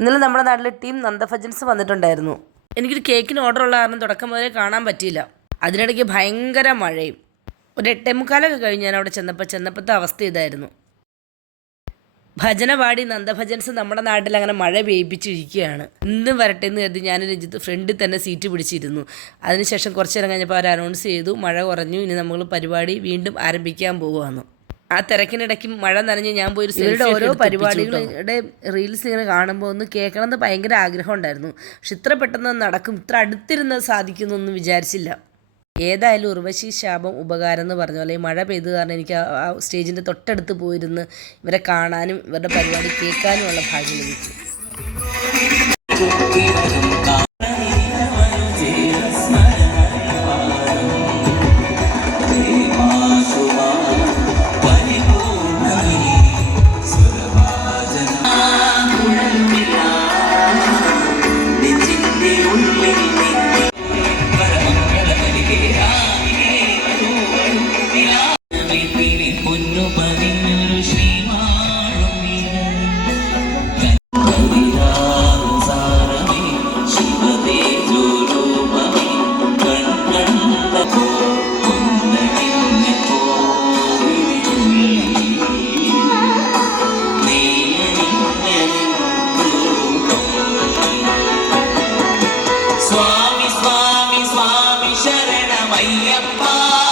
ഇന്നലെ നമ്മുടെ നാട്ടിൽ ടീം നന്ദഭജൻസ് വന്നിട്ടുണ്ടായിരുന്നു. എനിക്കൊരു കേക്കിന് ഓർഡർ ഉള്ള കാരണം തുടക്കം മുതലേ കാണാൻ പറ്റിയില്ല. അതിനിടയ്ക്ക് ഭയങ്കര മഴയും. ഒരു 8:45 കഴിഞ്ഞ് ഞാൻ അവിടെ ചെന്നപ്പോഴത്തെ അവസ്ഥ ഇതായിരുന്നു. ഭജന പാടി നന്ദഭജൻസ് നമ്മുടെ നാട്ടിൽ അങ്ങനെ മഴ പെയ്യിപ്പിച്ചിരിക്കുകയാണ്. ഇന്നും വരട്ടെ എന്ന് കരുതി ഞാൻ രഞ്ജിത്ത് ഫ്രണ്ടിൽ തന്നെ സീറ്റ് പിടിച്ചിരുന്നു. അതിനുശേഷം കുറച്ച് നേരം കഴിഞ്ഞപ്പോൾ അവർ അനൗൺസ് ചെയ്തു, മഴ കുറഞ്ഞു, ഇനി നമ്മൾ പരിപാടി വീണ്ടും ആരംഭിക്കാൻ പോകുകയാണ്. ആ തിരക്കിനിടയ്ക്ക് മഴ നനഞ്ഞ് ഞാൻ പോയി ഇവരുടെ ഓരോ പരിപാടികളുടെ റീൽസ് ഇങ്ങനെ കാണുമ്പോൾ ഒന്ന് കേൾക്കണമെന്ന് ഭയങ്കര ആഗ്രഹം ഉണ്ടായിരുന്നു. പക്ഷെ ഇത്ര പെട്ടെന്ന് നടക്കും, ഇത്ര അടുത്തിരുന്ന് സാധിക്കുമെന്നൊന്നും വിചാരിച്ചില്ല. ഏതായാലും ഉർവശി ശാപം ഉപകാരം എന്ന് പറഞ്ഞ പോലെ ഈ മഴ പെയ്ത് കാരണം എനിക്ക് ആ സ്റ്റേജിൻ്റെ തൊട്ടടുത്ത് പോയിരുന്ന് ഇവരെ കാണാനും ഇവരുടെ പരിപാടി കേൾക്കാനുമുള്ള ഭാഗ്യം ലഭിച്ചു. Swami Swami Swami Sharanam Ayyappa.